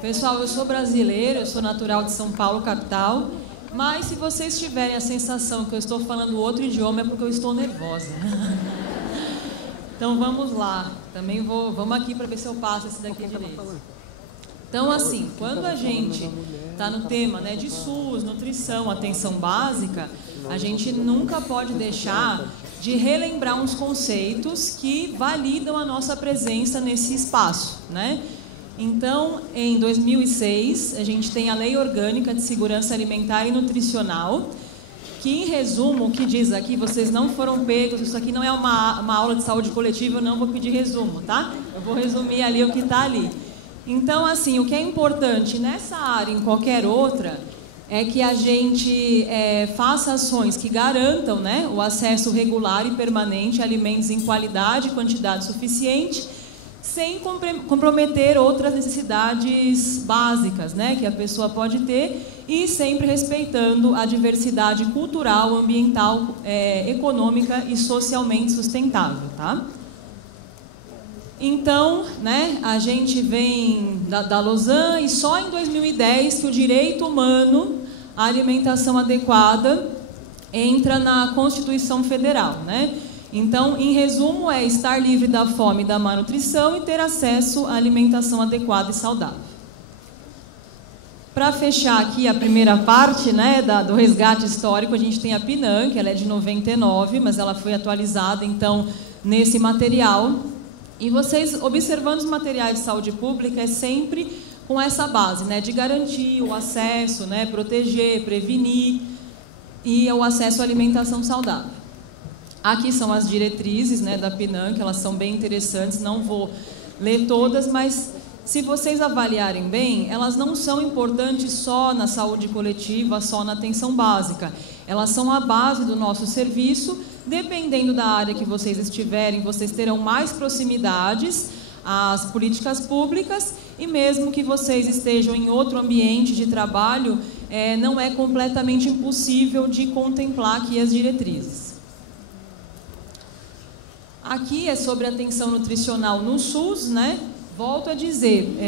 Pessoal, eu sou brasileira, eu sou natural de São Paulo, capital, mas se vocês tiverem a sensação que eu estou falando outro idioma é porque eu estou nervosa. Então vamos lá, vamos aqui para ver se eu passo esse daqui direito. Então assim, quando a gente está no tema, né, de SUS, nutrição, atenção básica, a gente nunca pode deixar de relembrar uns conceitos que validam a nossa presença nesse espaço, né? Então, em 2006, a gente tem a Lei Orgânica de Segurança Alimentar e Nutricional, que, em resumo, o que diz aqui, vocês não foram pegos, isso aqui não é uma aula de saúde coletiva, eu não vou pedir resumo, tá? Eu vou resumir ali o que está ali. Então, assim, o que é importante nessa área e em qualquer outra é que a gente faça ações que garantam, né, o acesso regular e permanente a alimentos em qualidade e quantidade suficiente, sem comprometer outras necessidades básicas, né, que a pessoa pode ter, e sempre respeitando a diversidade cultural, ambiental, econômica e socialmente sustentável, tá? Então, né, a gente vem da Lausanne e só em 2010 que o direito humano à alimentação adequada entra na Constituição Federal, né? Então, em resumo, é estar livre da fome e da má nutrição e ter acesso à alimentação adequada e saudável. Para fechar aqui a primeira parte, né, do resgate histórico, a gente tem a PNAN, que ela é de 99, mas ela foi atualizada, então, nesse material. E vocês, observando os materiais de saúde pública, é sempre com essa base, né, de garantir o acesso, né, proteger, prevenir e o acesso à alimentação saudável. Aqui são as diretrizes, né, da PNAN, que elas são bem interessantes, não vou ler todas, mas se vocês avaliarem bem, elas não são importantes só na saúde coletiva, só na atenção básica. Elas são a base do nosso serviço. Dependendo da área que vocês estiverem, vocês terão mais proximidades às políticas públicas, e mesmo que vocês estejam em outro ambiente de trabalho, não é completamente impossível de contemplar aqui as diretrizes. Aqui é sobre atenção nutricional no SUS, né? Volto a dizer,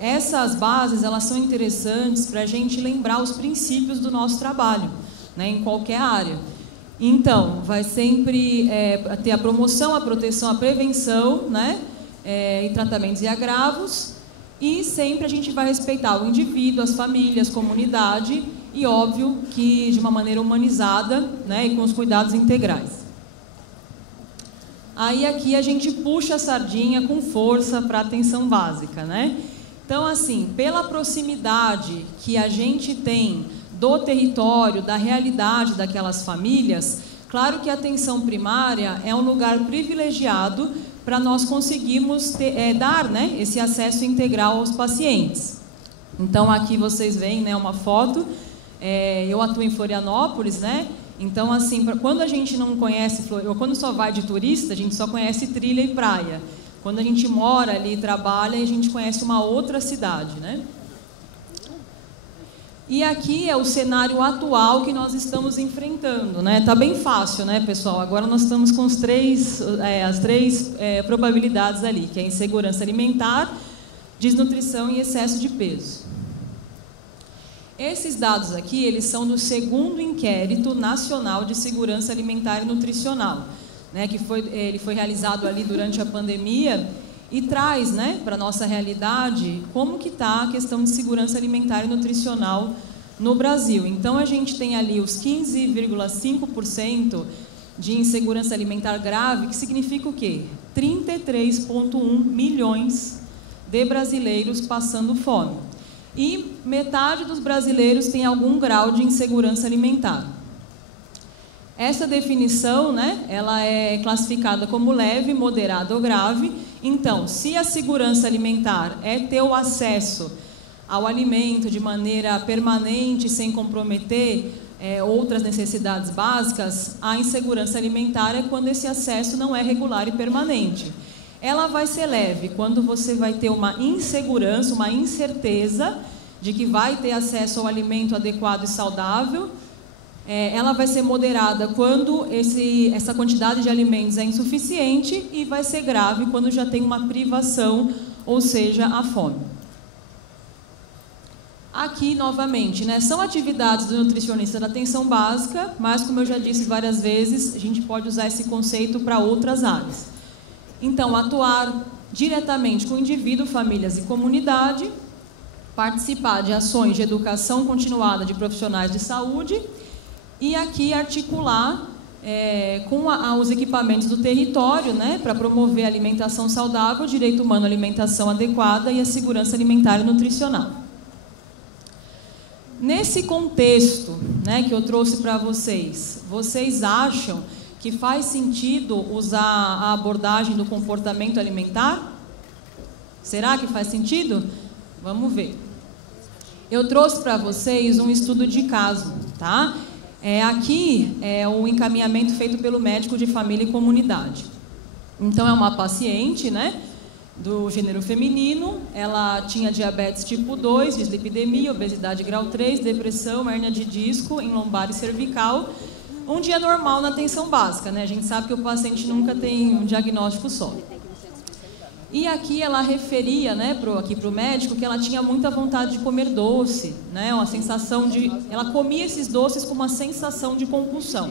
essas bases, elas são interessantes para a gente lembrar os princípios do nosso trabalho, né, em qualquer área. Então, vai sempre ter a promoção, a proteção, a prevenção, né, e tratamentos e agravos, e sempre a gente vai respeitar o indivíduo, as famílias, comunidade, e óbvio que de uma maneira humanizada, né, e com os cuidados integrais. Aí aqui a gente puxa a sardinha com força para a atenção básica, né? Então, assim, pela proximidade que a gente tem do território, da realidade daquelas famílias, claro que a atenção primária é um lugar privilegiado para nós conseguirmos dar, né, esse acesso integral aos pacientes. Então, aqui vocês veem, né, uma foto, eu atuo em Florianópolis, né? Então, assim, quando a gente não conhece, ou quando só vai de turista, a gente só conhece trilha e praia. Quando a gente mora ali e trabalha, a gente conhece uma outra cidade, né? E aqui é o cenário atual que nós estamos enfrentando, né? Tá bem fácil, né, pessoal? Agora nós estamos com as três probabilidades ali, que é insegurança alimentar, desnutrição e excesso de peso. Esses dados aqui, eles são do 2º Inquérito Nacional de Segurança Alimentar e Nutricional, né, que ele foi realizado ali durante a pandemia e traz, né, para a nossa realidade como que está a questão de segurança alimentar e nutricional no Brasil. Então, a gente tem ali os 15,5% de insegurança alimentar grave, que significa o quê? 33,1 milhões de brasileiros passando fome. E metade dos brasileiros tem algum grau de insegurança alimentar. Essa definição, né, ela é classificada como leve, moderada ou grave. Então, se a segurança alimentar é ter o acesso ao alimento de maneira permanente, sem comprometer outras necessidades básicas, a insegurança alimentar é quando esse acesso não é regular e permanente. Ela vai ser leve quando você vai ter uma insegurança, uma incerteza de que vai ter acesso ao alimento adequado e saudável. Ela vai ser moderada quando essa quantidade de alimentos é insuficiente, e vai ser grave quando já tem uma privação, ou seja, a fome. Aqui, novamente, né, são atividades do nutricionista da atenção básica, mas, como eu já disse várias vezes, a gente pode usar esse conceito para outras áreas. Então, atuar diretamente com o indivíduo, famílias e comunidade, participar de ações de educação continuada de profissionais de saúde e aqui articular com os equipamentos do território, né, para promover a alimentação saudável, o direito humano à alimentação adequada e a segurança alimentar e nutricional. Nesse contexto, né, que eu trouxe para vocês, vocês acham que faz sentido usar a abordagem do comportamento alimentar? Será que faz sentido? Vamos ver. Eu trouxe para vocês um estudo de caso, tá? Aqui é o encaminhamento feito pelo médico de família e comunidade. Então, é uma paciente, né, do gênero feminino, ela tinha diabetes tipo 2, dislipidemia, obesidade grau 3, depressão, hérnia de disco em lombar e cervical. Um dia normal na atenção básica, né? A gente sabe que o paciente nunca tem um diagnóstico só. E aqui ela referia, né, aqui para o médico, que ela tinha muita vontade de comer doce, né? Uma sensação de... Ela comia esses doces com uma sensação de compulsão.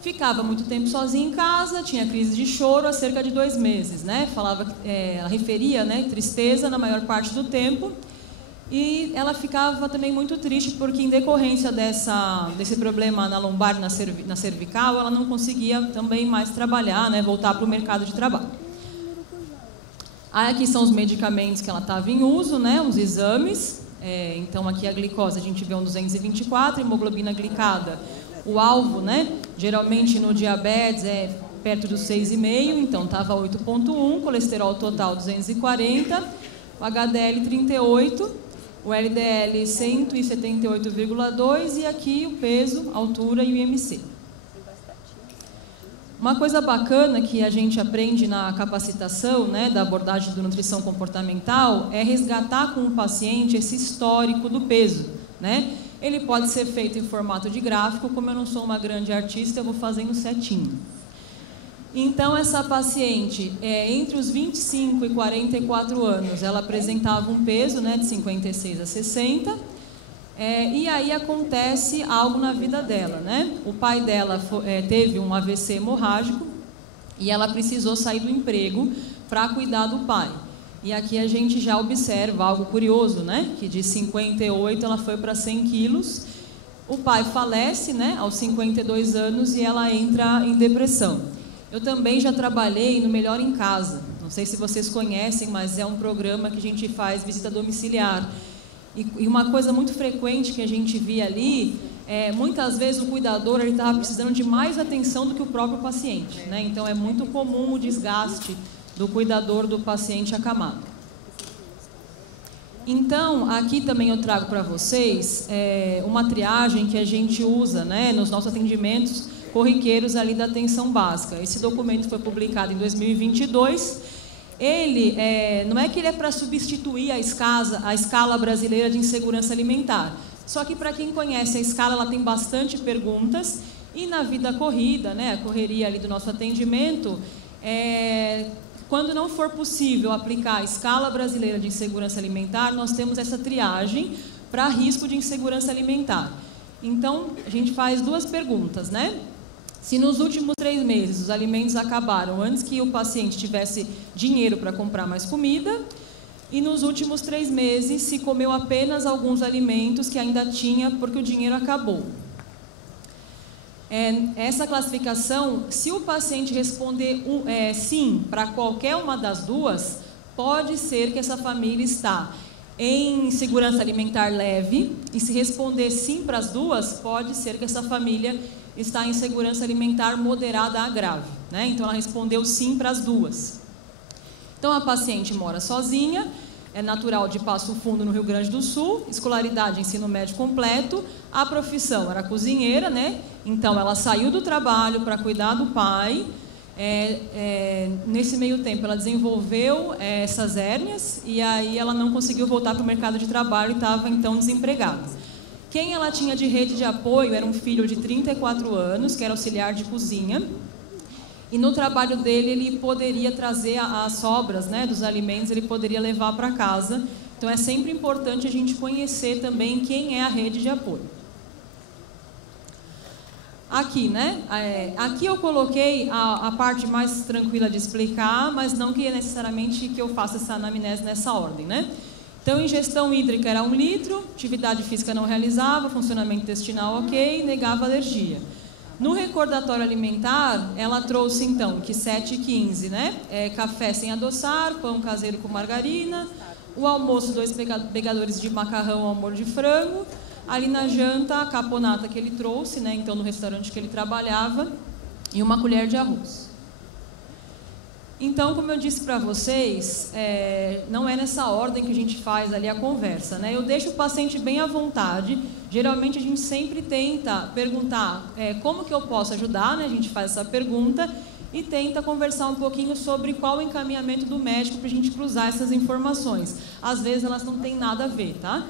Ficava muito tempo sozinha em casa, tinha crise de choro há cerca de 2 meses, né? Ela referia, né, tristeza na maior parte do tempo. E ela ficava também muito triste porque, em decorrência desse problema na lombar e na cervical, ela não conseguia também mais trabalhar, né, voltar para o mercado de trabalho. Aí aqui são os medicamentos que ela estava em uso, né, os exames. Então aqui a glicose a gente vê um 224, hemoglobina glicada. O alvo, né, geralmente no diabetes é perto dos 6,5, então estava 8,1, colesterol total 240, o HDL 38, o LDL 178,2 e aqui o peso, altura e o IMC. Uma coisa bacana que a gente aprende na capacitação, né, da abordagem do nutrição comportamental é resgatar com o paciente esse histórico do peso, né? Ele pode ser feito em formato de gráfico, como eu não sou uma grande artista, eu vou fazendo certinho. Então, essa paciente, entre os 25 e 44 anos, ela apresentava um peso, né, de 56 a 60, e aí acontece algo na vida dela, né? O pai dela teve um AVC hemorrágico e ela precisou sair do emprego para cuidar do pai. E aqui a gente já observa algo curioso, né? Que de 58 ela foi para 100 quilos. O pai falece, né, aos 52 anos e ela entra em depressão. Eu também já trabalhei no Melhor em Casa. Não sei se vocês conhecem, mas é um programa que a gente faz visita domiciliar. E uma coisa muito frequente que a gente via ali, muitas vezes o cuidador estava precisando de mais atenção do que o próprio paciente, né? Então é muito comum o desgaste do cuidador do paciente acamado. Então, aqui também eu trago para vocês uma triagem que a gente usa, né, nos nossos atendimentos corriqueiros ali da atenção básica. Esse documento foi publicado em 2022. Ele, não é que ele é para substituir a escala brasileira de insegurança alimentar. Só que, para quem conhece a escala, ela tem bastante perguntas. E na vida corrida, né, a correria ali do nosso atendimento, quando não for possível aplicar a escala brasileira de insegurança alimentar, nós temos essa triagem para risco de insegurança alimentar. Então, a gente faz 2 perguntas, né? Se nos últimos 3 meses os alimentos acabaram antes que o paciente tivesse dinheiro para comprar mais comida, e nos últimos 3 meses se comeu apenas alguns alimentos que ainda tinha porque o dinheiro acabou. Essa classificação, se o paciente responder sim para qualquer uma das 2, pode ser que essa família está em insegurança alimentar leve, e se responder sim para as 2, pode ser que essa família está em insegurança alimentar moderada a grave, né? Então ela respondeu sim para as 2. Então a paciente mora sozinha, é natural de Passo Fundo, no Rio Grande do Sul, escolaridade ensino médio completo, a profissão era cozinheira, né? Então ela saiu do trabalho para cuidar do pai. Nesse meio tempo ela desenvolveu essas hérnias e aí ela não conseguiu voltar para o mercado de trabalho e estava então desempregada. Quem ela tinha de rede de apoio era um filho de 34 anos, que era auxiliar de cozinha. E no trabalho dele, ele poderia trazer as sobras, né, dos alimentos, ele poderia levar para casa. Então, é sempre importante a gente conhecer também quem é a rede de apoio. Aqui, né? Aqui eu coloquei a parte mais tranquila de explicar, mas não que é necessariamente que eu faça essa anamnese nessa ordem, né? Então, ingestão hídrica era 1 litro, atividade física não realizava, funcionamento intestinal ok, negava alergia. No recordatório alimentar, ela trouxe, então, que 7h15, né? Café sem adoçar, pão caseiro com margarina, o almoço 2 pegadores de macarrão ao molho de frango, ali na janta, a caponata que ele trouxe, né? Então, no restaurante que ele trabalhava, e uma colher de arroz. Então, como eu disse para vocês, não é nessa ordem que a gente faz ali a conversa, né? Eu deixo o paciente bem à vontade. Geralmente, a gente sempre tenta perguntar como que eu posso ajudar, né? A gente faz essa pergunta e tenta conversar um pouquinho sobre qual o encaminhamento do médico para a gente cruzar essas informações. Às vezes, elas não têm nada a ver, tá?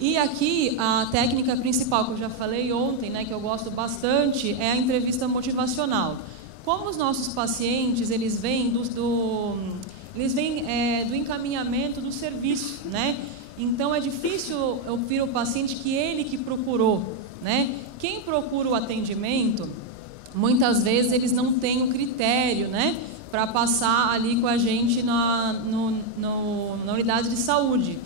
E aqui, a técnica principal que eu já falei ontem, né, que eu gosto bastante, é a entrevista motivacional. Como os nossos pacientes, eles vêm do encaminhamento do serviço, né? Então, é difícil eu ouvir o paciente que ele que procurou, né? Quem procura o atendimento, muitas vezes eles não têm o critério, né? Para passar ali com a gente na unidade de saúde.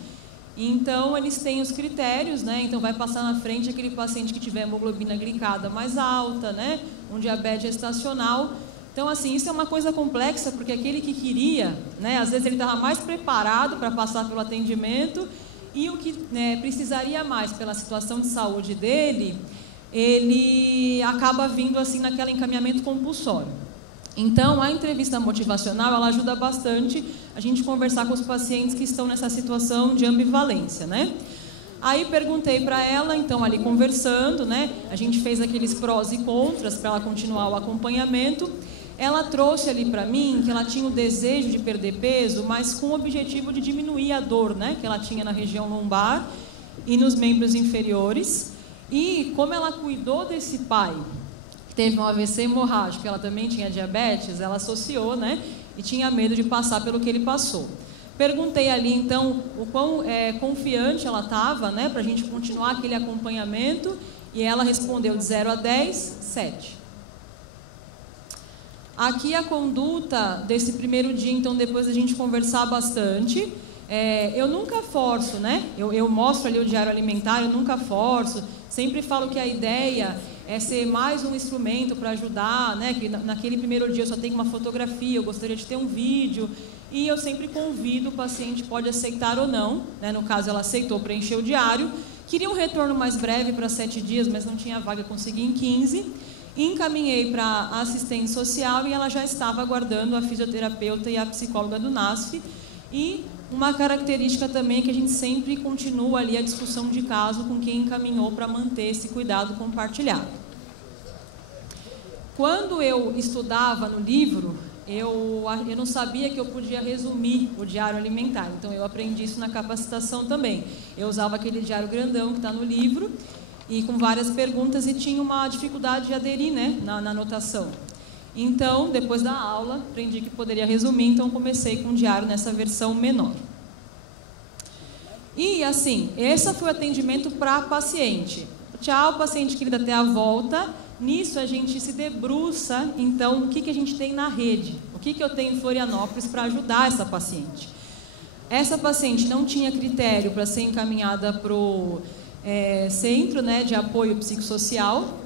Então, eles têm os critérios, né? Então, vai passar na frente aquele paciente que tiver hemoglobina glicada mais alta, né? Um diabetes gestacional. Então, assim, isso é uma coisa complexa, porque aquele que queria, né? Às vezes ele estava mais preparado para passar pelo atendimento e o que precisaria mais pela situação de saúde dele, ele acaba vindo, assim, naquele encaminhamento compulsório. Então, a entrevista motivacional, ela ajuda bastante a gente conversar com os pacientes que estão nessa situação de ambivalência, né? Aí perguntei para ela, então, ali conversando, né? A gente fez aqueles prós e contras para ela continuar o acompanhamento. Ela trouxe ali para mim que ela tinha o desejo de perder peso, mas com o objetivo de diminuir a dor, né? Que ela tinha na região lombar e nos membros inferiores. E como ela cuidou desse pai, teve um AVC hemorrágico, ela também tinha diabetes, ela associou, né? E tinha medo de passar pelo que ele passou. Perguntei ali, então, o quão confiante ela estava, né? Para a gente continuar aquele acompanhamento. E ela respondeu de 0 a 10, 7. Aqui a conduta desse primeiro dia, então, depois da gente conversar bastante. Eu nunca forço, né? Eu mostro ali o diário alimentar, eu nunca forço. Sempre falo que a ideia é ser mais um instrumento para ajudar, né? Que naquele primeiro dia eu só tenho uma fotografia, eu gostaria de ter um vídeo. E eu sempre convido, o paciente pode aceitar ou não, né? No caso, ela aceitou preencher o diário. Queria um retorno mais breve para 7 dias, mas não tinha vaga, consegui em 15. Encaminhei para a assistente social e ela já estava aguardando a fisioterapeuta e a psicóloga do NASF. E uma característica também é que a gente sempre continua ali a discussão de caso com quem encaminhou para manter esse cuidado compartilhado. Quando eu estudava no livro, eu não sabia que eu podia resumir o diário alimentar, então eu aprendi isso na capacitação também. Eu usava aquele diário grandão que está no livro e com várias perguntas e tinha uma dificuldade de aderir, né, na anotação. Então, depois da aula, aprendi que poderia resumir, então comecei com o diário nessa versão menor. E assim, esse foi o atendimento para a paciente. Tchau, paciente querida, até a volta. Nisso a gente se debruça, então, o que a gente tem na rede? O que eu tenho em Florianópolis para ajudar essa paciente? Essa paciente não tinha critério para ser encaminhada para o Centro, né, de Apoio Psicossocial,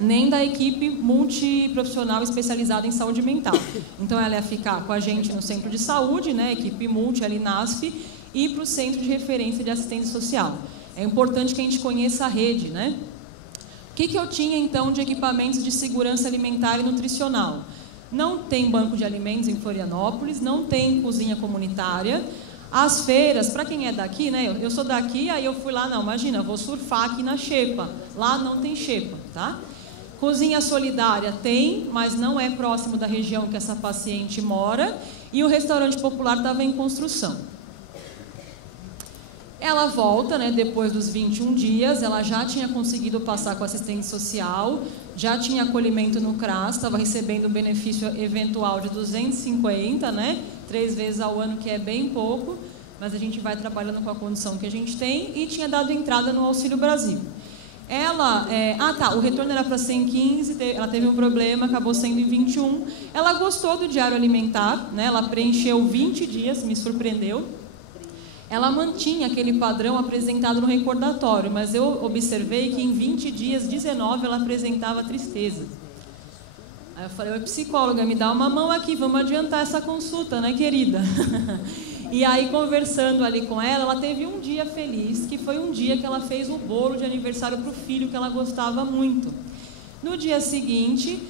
nem da equipe multiprofissional especializada em saúde mental. Então, ela ia ficar com a gente no centro de saúde, né, equipe multi, ali NASF, e para o Centro de Referência de Assistência Social. É importante que a gente conheça a rede, né? O que eu tinha, então, de equipamentos de segurança alimentar e nutricional? Não tem banco de alimentos em Florianópolis, não tem cozinha comunitária. As feiras, para quem é daqui, né? Eu sou daqui, aí eu fui lá, não, imagina, eu vou surfar aqui na xepa. Lá não tem xepa, tá? Cozinha solidária tem, mas não é próximo da região que essa paciente mora. E o restaurante popular estava em construção. Ela volta, né, depois dos 21 dias, ela já tinha conseguido passar com assistente social, já tinha acolhimento no CRAS, estava recebendo o benefício eventual de 250, né, 3 vezes ao ano, que é bem pouco. mas a gente vai trabalhando com a condição que a gente tem, e tinha dado entrada no Auxílio Brasil. Ela, o retorno era para ser em 15, ela teve um problema, acabou sendo em 21. Ela gostou do diário alimentar, né? Ela preencheu 20 dias, me surpreendeu. Ela mantinha aquele padrão apresentado no recordatório, mas eu observei que em 20 dias, 19, ela apresentava tristeza. Aí eu falei, oi, psicóloga, me dá uma mão aqui, vamos adiantar essa consulta, né, querida? E aí, conversando ali com ela, ela teve um dia feliz, que foi um dia que ela fez o bolo de aniversário para o filho, que ela gostava muito. No dia seguinte,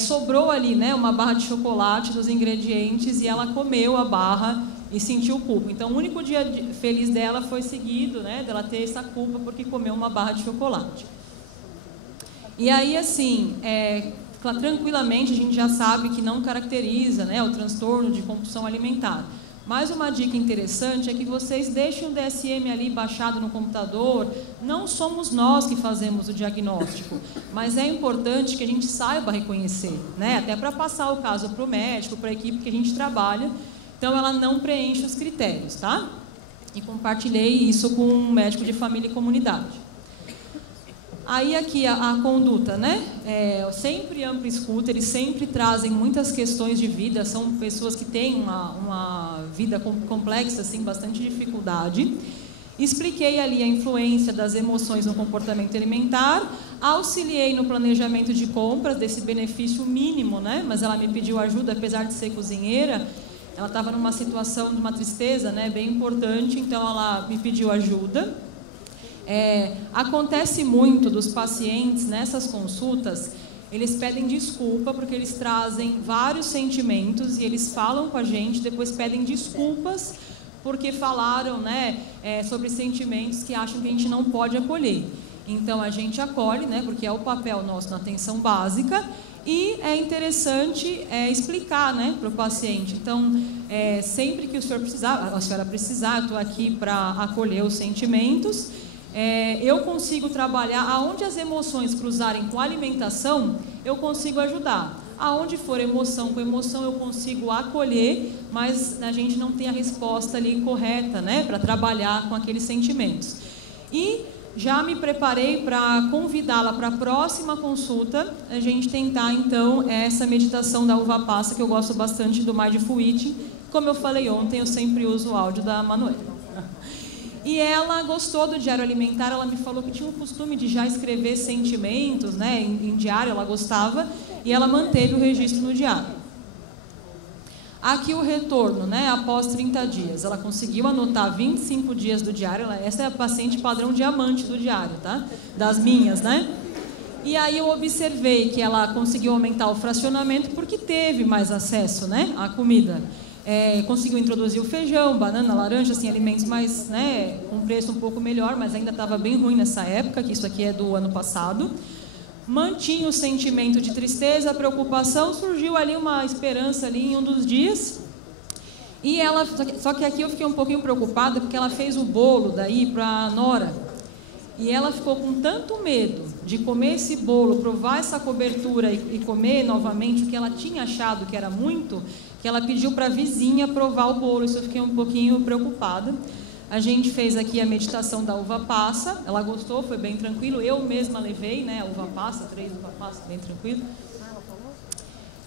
sobrou ali, né, uma barra de chocolate dos ingredientes, e ela comeu a barra e sentiu culpa. Então, o único dia feliz dela foi seguido, né, dela ter essa culpa porque comeu uma barra de chocolate. E aí, assim, tranquilamente, a gente já sabe que não caracteriza, né, o transtorno de compulsão alimentar. Mas uma dica interessante é que vocês deixem o DSM ali baixado no computador. Não somos nós que fazemos o diagnóstico, mas é importante que a gente saiba reconhecer, né? Até para passar o caso para o médico, para a equipe que a gente trabalha. Então, ela não preenche os critérios, tá? E compartilhei isso com um médico de família e comunidade. Aí aqui a conduta, né? Sempre ampla escuta, eles sempre trazem muitas questões de vida, são pessoas que têm uma vida complexa, assim, bastante dificuldade. Expliquei ali a influência das emoções no comportamento alimentar, auxiliei no planejamento de compras desse benefício mínimo, né? Mas ela me pediu ajuda, apesar de ser cozinheira, ela estava numa situação de uma tristeza, né, bem importante, então ela me pediu ajuda. Acontece muito dos pacientes nessas consultas, eles pedem desculpa porque eles trazem vários sentimentos e eles falam com a gente, depois pedem desculpas porque falaram, né, sobre sentimentos que acham que a gente não pode acolher. Então a gente acolhe, né, porque é o papel nosso na atenção básica, e é interessante explicar, né, para o paciente. Então, sempre que o senhor precisar, a senhora precisar, eu estou aqui para acolher os sentimentos. Eu consigo trabalhar aonde as emoções cruzarem com a alimentação, eu consigo ajudar. Aonde for emoção com emoção, eu consigo acolher, mas a gente não tem a resposta ali correta, né, para trabalhar com aqueles sentimentos. E já me preparei para convidá-la para a próxima consulta, a gente tentar então essa meditação da uva passa, que eu gosto bastante do Mindful Eating. Como eu falei ontem, eu sempre uso o áudio da Manuela. E ela gostou do diário alimentar, ela me falou que tinha o costume de já escrever sentimentos, né, em diário, ela gostava, e ela manteve o registro no diário. Aqui o retorno, né, após 30 dias, ela conseguiu anotar 25 dias do diário, essa é a paciente padrão diamante do diário, tá? Das minhas, né? E aí eu observei que ela conseguiu aumentar o fracionamento porque teve mais acesso, né, à comida. Conseguiu introduzir o feijão, banana, laranja, assim, alimentos mais, né, com preço um pouco melhor, mas ainda estava bem ruim nessa época, que isso aqui é do ano passado. Mantinha o sentimento de tristeza, preocupação, surgiu ali uma esperança ali em um dos dias. E ela, só que aqui eu fiquei um pouquinho preocupada, porque ela fez o bolo daí para a nora. E ela ficou com tanto medo de comer esse bolo, provar essa cobertura e comer novamente o que ela tinha achado que era muito, que ela pediu para a vizinha provar o bolo. Isso eu fiquei um pouquinho preocupada. A gente fez aqui a meditação da uva passa, ela gostou, foi bem tranquilo. Eu mesma levei, né, a uva passa, 3 uva passa, bem tranquilo.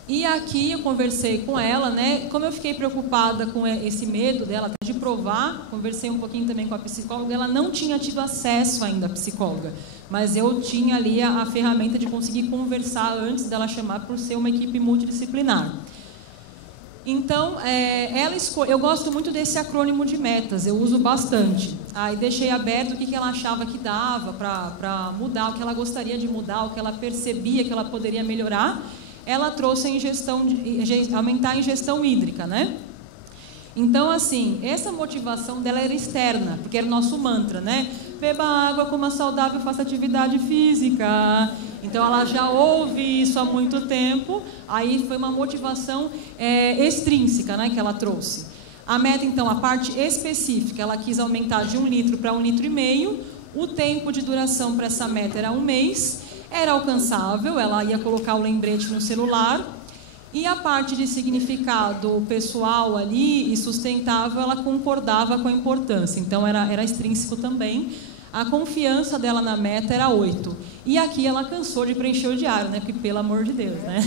E aqui eu conversei com ela, né, como eu fiquei preocupada com esse medo dela até de provar, conversei um pouquinho também com a psicóloga, ela não tinha tido acesso ainda à psicóloga, mas eu tinha ali a ferramenta de conseguir conversar antes dela chamar, por ser uma equipe multidisciplinar. Então, eu gosto muito desse acrônimo de metas, eu uso bastante. Aí deixei aberto o que ela achava que dava para mudar, o que ela gostaria de mudar, o que ela percebia que ela poderia melhorar. Ela trouxe aumentar a ingestão hídrica, né? Então, assim, essa motivação dela era externa, porque era o nosso mantra, né? Beba água, coma saudável, faça atividade física. Então, ela já ouve isso há muito tempo, aí foi uma motivação extrínseca, né, que ela trouxe. A meta, então, a parte específica, ela quis aumentar de 1 litro para 1,5 litro. O tempo de duração para essa meta era 1 mês, era alcançável, ela ia colocar o lembrete no celular. E a parte de significado pessoal ali e sustentável, ela concordava com a importância. Então, era extrínseco também. A confiança dela na meta era 8. E aqui ela cansou de preencher o diário, né? Porque, pelo amor de Deus, né?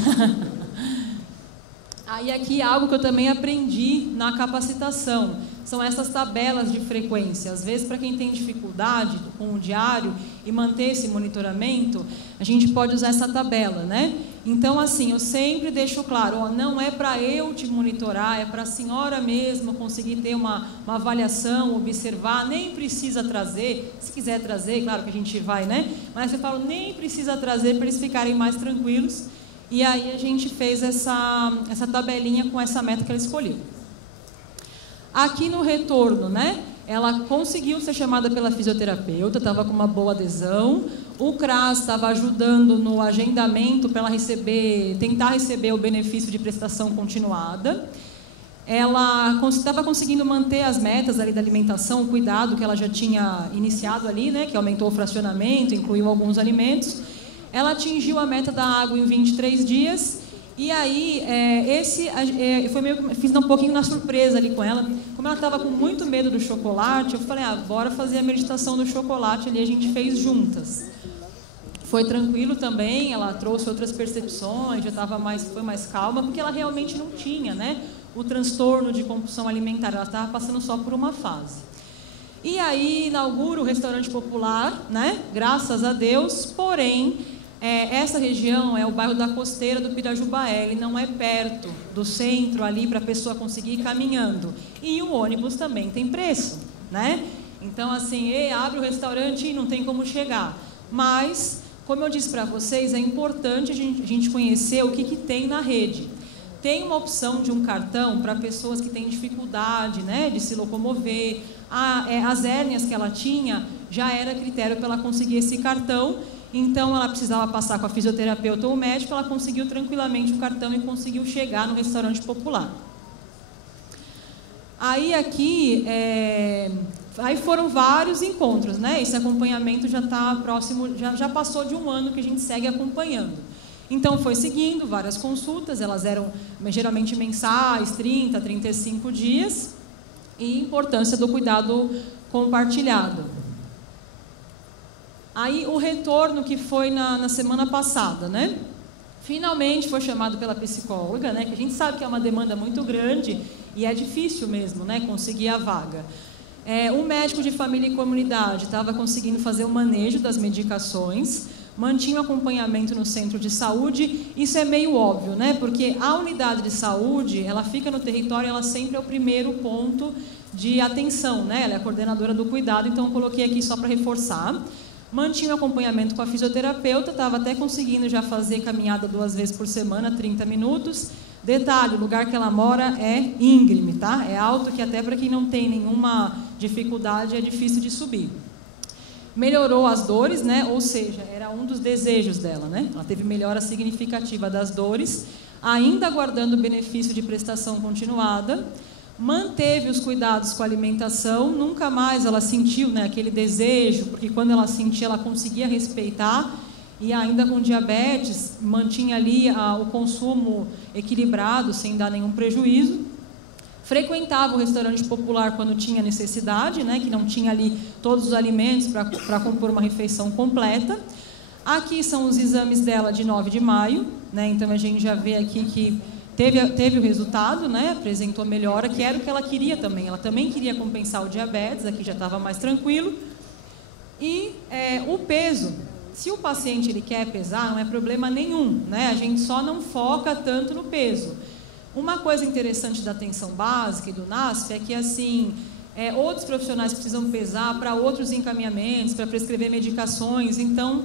Aí aqui algo que eu também aprendi na capacitação. São essas tabelas de frequência. Às vezes, para quem tem dificuldade com o diário e manter esse monitoramento, a gente pode usar essa tabela, né? Então, assim, eu sempre deixo claro, ó, não é para eu te monitorar, é para a senhora mesmo conseguir ter uma avaliação, observar, nem precisa trazer, se quiser trazer, claro que a gente vai, né? Mas eu falo, nem precisa trazer para eles ficarem mais tranquilos. E aí a gente fez essa tabelinha com essa meta que ela escolheu. Aqui no retorno, né? Ela conseguiu ser chamada pela fisioterapeuta, estava com uma boa adesão. O CRAS estava ajudando no agendamento para ela tentar receber o benefício de prestação continuada. Ela estava conseguindo manter as metas ali da alimentação, o cuidado que ela já tinha iniciado ali, né? Que aumentou o fracionamento, incluiu alguns alimentos. Ela atingiu a meta da água em 23 dias. E aí, foi meio, fiz um pouquinho na surpresa ali com ela. Como ela estava com muito medo do chocolate, eu falei, bora fazer a meditação do chocolate ali, a gente fez juntas. Foi tranquilo também, ela trouxe outras percepções, foi mais calma, porque ela realmente não tinha, né, o transtorno de compulsão alimentar, ela estava passando só por uma fase. E aí, inaugura o restaurante popular, né, graças a Deus, porém, essa região é o bairro da Costeira do Pirajubaé, ele não é perto do centro ali para a pessoa conseguir ir caminhando. E o ônibus também tem preço, né? Então, assim, abre o restaurante e não tem como chegar. Mas, como eu disse para vocês, é importante a gente conhecer o que tem na rede. Tem uma opção de um cartão para pessoas que têm dificuldade, né, de se locomover. As hérnias que ela tinha já era critério para ela conseguir esse cartão. Então, ela precisava passar com a fisioterapeuta ou o médico, ela conseguiu tranquilamente o cartão e conseguiu chegar no restaurante popular. Aí aqui, aí foram vários encontros, né? Esse acompanhamento já está próximo, já passou de um ano que a gente segue acompanhando. Então, foi seguindo várias consultas, elas eram geralmente mensais, 30, 35 dias, e importância do cuidado compartilhado. Aí o retorno que foi na semana passada, né? Finalmente foi chamado pela psicóloga, né? Que a gente sabe que é uma demanda muito grande e é difícil mesmo, né? Conseguir a vaga. O médico de família e comunidade estava conseguindo fazer o manejo das medicações, mantinha o acompanhamento no centro de saúde. Isso é meio óbvio, né? Porque a unidade de saúde, ela fica no território, ela sempre é o primeiro ponto de atenção, né? Ela é a coordenadora do cuidado, então eu coloquei aqui só para reforçar. Mantinha o acompanhamento com a fisioterapeuta, estava até conseguindo já fazer caminhada 2 vezes por semana, 30 minutos. Detalhe, o lugar que ela mora é íngreme, tá? É alto que até para quem não tem nenhuma dificuldade é difícil de subir. Melhorou as dores, né? Ou seja, era um dos desejos dela, né? Ela teve melhora significativa das dores, ainda aguardando o benefício de prestação continuada. Manteve os cuidados com a alimentação, nunca mais ela sentiu, né, aquele desejo, porque quando ela sentia, ela conseguia respeitar, e ainda com diabetes, mantinha ali o consumo equilibrado, sem dar nenhum prejuízo. Frequentava o restaurante popular quando tinha necessidade, né, que não tinha ali todos os alimentos para compor uma refeição completa. Aqui são os exames dela de 9 de maio, né, então a gente já vê aqui que teve o resultado, né? Apresentou melhora, que era o que ela queria também. Ela também queria compensar o diabetes, aqui já estava mais tranquilo. E o peso, se o paciente ele quer pesar, não é problema nenhum, né? A gente só não foca tanto no peso. Uma coisa interessante da atenção básica e do NASF é que, assim, outros profissionais precisam pesar para outros encaminhamentos, para prescrever medicações, então...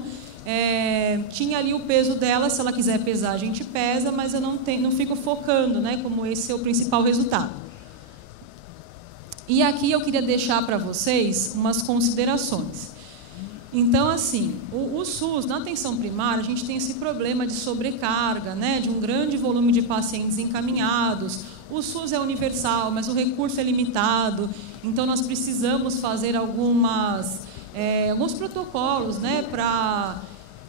tinha ali o peso dela, se ela quiser pesar a gente pesa, mas eu não fico focando, né, como esse é o principal resultado. E aqui eu queria deixar para vocês umas considerações. Então, assim, o SUS, na atenção primária, a gente tem esse problema de sobrecarga, né, de um grande volume de pacientes encaminhados. O SUS é universal, mas o recurso é limitado, então nós precisamos fazer alguns protocolos, né, para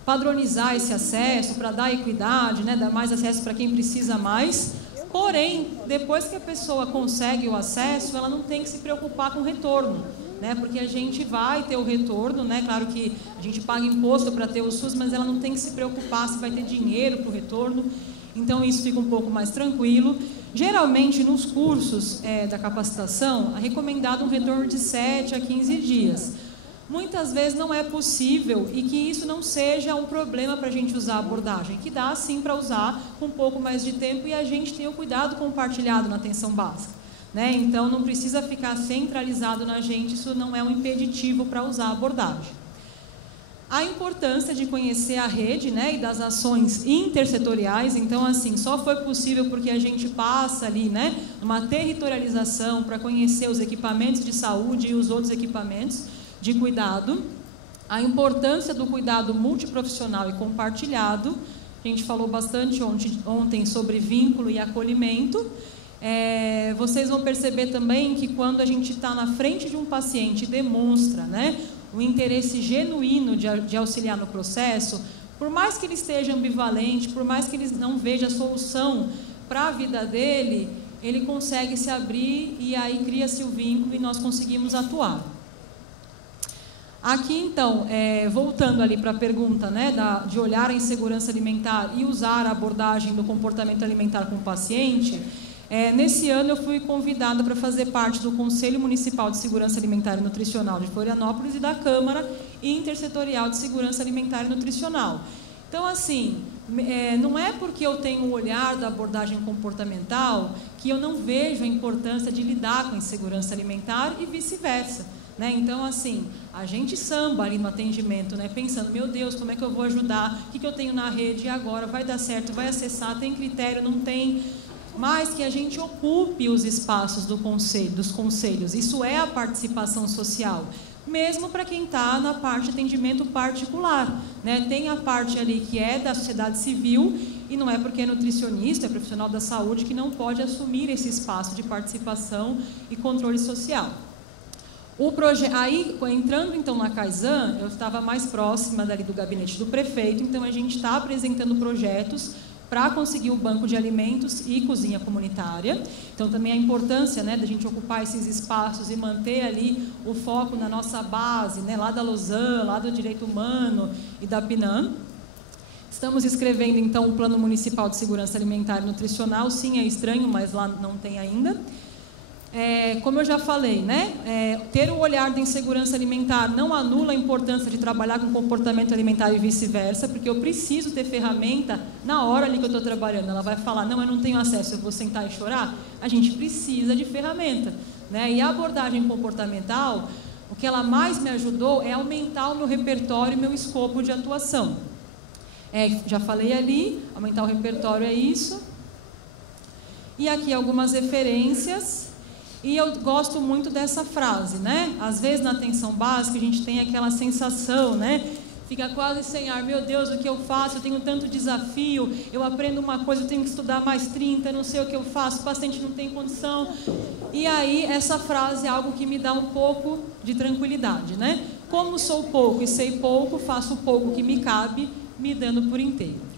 padronizar esse acesso, para dar equidade, né, dar mais acesso para quem precisa mais. Porém, depois que a pessoa consegue o acesso, ela não tem que se preocupar com o retorno, né, porque a gente vai ter o retorno, né, claro que a gente paga imposto para ter o SUS, mas ela não tem que se preocupar se vai ter dinheiro para o retorno. Então, isso fica um pouco mais tranquilo. Geralmente, nos cursos da capacitação, é recomendado um retorno de 7 a 15 dias. Muitas vezes não é possível e que isso não seja um problema para a gente usar a abordagem, que dá sim para usar com um pouco mais de tempo e a gente tem o cuidado compartilhado na atenção básica, né? Então, não precisa ficar centralizado na gente, isso não é um impeditivo para usar a abordagem. A importância de conhecer a rede, né, e das ações intersetoriais. Então, assim, só foi possível porque a gente passa ali, né, uma territorialização para conhecer os equipamentos de saúde e os outros equipamentos de cuidado. A importância do cuidado multiprofissional e compartilhado. A gente falou bastante ontem sobre vínculo e acolhimento. Vocês vão perceber também que quando a gente está na frente de um paciente e demonstra, né, o interesse genuíno de auxiliar no processo, por mais que ele esteja ambivalente, por mais que ele não veja a solução para a vida dele, ele consegue se abrir e aí cria-se o vínculo e nós conseguimos atuar. Aqui, então, voltando ali para a pergunta, né, de olhar a insegurança alimentar e usar a abordagem do comportamento alimentar com o paciente, nesse ano eu fui convidada para fazer parte do Conselho Municipal de Segurança Alimentar e Nutricional de Florianópolis e da Câmara Intersetorial de Segurança Alimentar e Nutricional. Então, assim, não é porque eu tenho o olhar da abordagem comportamental que eu não vejo a importância de lidar com a insegurança alimentar e vice-versa, né? Então, assim, a gente samba ali no atendimento, né, pensando, meu Deus, como é que eu vou ajudar? O que eu tenho na rede? E agora? Vai dar certo? Vai acessar? Tem critério? Não tem? Mas que a gente ocupe os espaços dos conselhos. Isso é a participação social, mesmo para quem está na parte de atendimento particular, né? Tem a parte ali que é da sociedade civil e não é porque é nutricionista, é profissional da saúde que não pode assumir esse espaço de participação e controle social. Aí, entrando então na Kaizen, eu estava mais próxima dali do gabinete do prefeito, então a gente está apresentando projetos para conseguir o banco de alimentos e cozinha comunitária. Então, também a importância, né, da gente ocupar esses espaços e manter ali o foco na nossa base, né, lá da Lausanne, lá do Direito Humano e da PNAM. Estamos escrevendo, então, o Plano Municipal de Segurança Alimentar e Nutricional. Sim, é estranho, mas lá não tem ainda. Como eu já falei, né, ter o olhar da insegurança alimentar não anula a importância de trabalhar com comportamento alimentar e vice-versa, porque eu preciso ter ferramenta na hora ali que eu estou trabalhando. Ela vai falar, não, eu não tenho acesso, eu vou sentar e chorar. A gente precisa de ferramenta, né? E a abordagem comportamental, o que ela mais me ajudou é aumentar o meu repertório e meu escopo de atuação. Já falei ali, aumentar o repertório é isso. E aqui algumas referências. E eu gosto muito dessa frase, né? Às vezes na atenção básica a gente tem aquela sensação, né? Fica quase sem ar, meu Deus, o que eu faço? Eu tenho tanto desafio, eu aprendo uma coisa, eu tenho que estudar mais 30, não sei o que eu faço, o paciente não tem condição. E aí essa frase é algo que me dá um pouco de tranquilidade, né? Como sou pouco e sei pouco, faço o pouco que me cabe, me dando por inteiro.